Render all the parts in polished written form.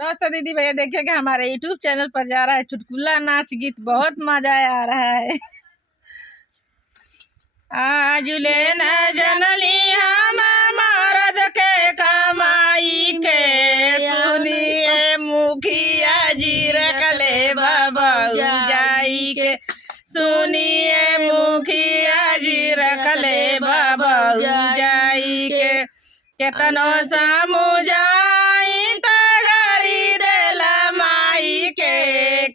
दोस्तों दीदी भैया देखिए कि हमारे यूट्यूब चैनल पर जा रहा है चुटकुला नाच गीत, बहुत मजा आ रहा है। आज ले न जनली हम मरद के कमाई के, सुनिए मुखिया जी रखले बाबा जाई के, सुनिए मुखिया जी रखले बाबा जाई के, केतनो समझाई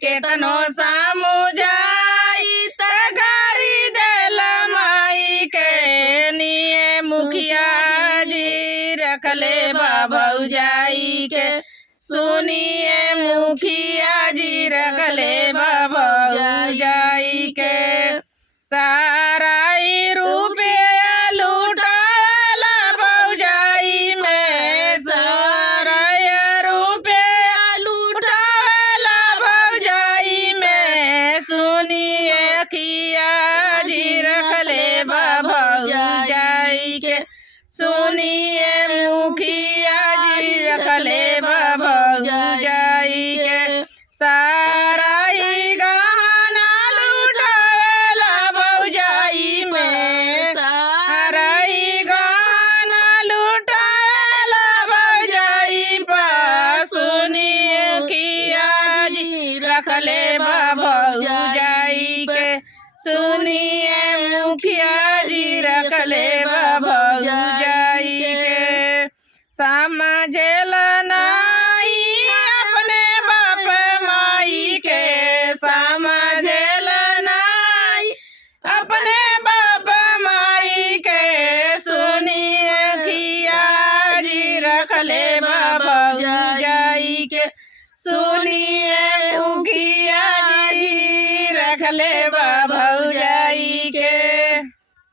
केतनो समझाई त गारी देला माई के, निये मुखिया जी रखले बाबा जाई के, सुनिए मुखिया जी रखले बाबा जाई के, सारा रुपया लूटाला भौजाई में, सारा रुपया लूटाला भौजाई में, सुनिए खिया जी रखले बाबा जाई के, सुनिए मुखिया जी रखले बाबा जाई के, सारा गहना लूटावेला भौजाई में, सारा गहना लूटावेला भौजाई पर, सुनिए खिया जी रखले बाबा जाई के, सुनिए मुखिया जी रखले बाबा जाई के, समझेला नाई अपने बाप माई के, समझेला नाई अपने बाप माई के, सुनिए खिया जी रखले बाबा जाई के, सुनिए मुखिया जी रखले बाबा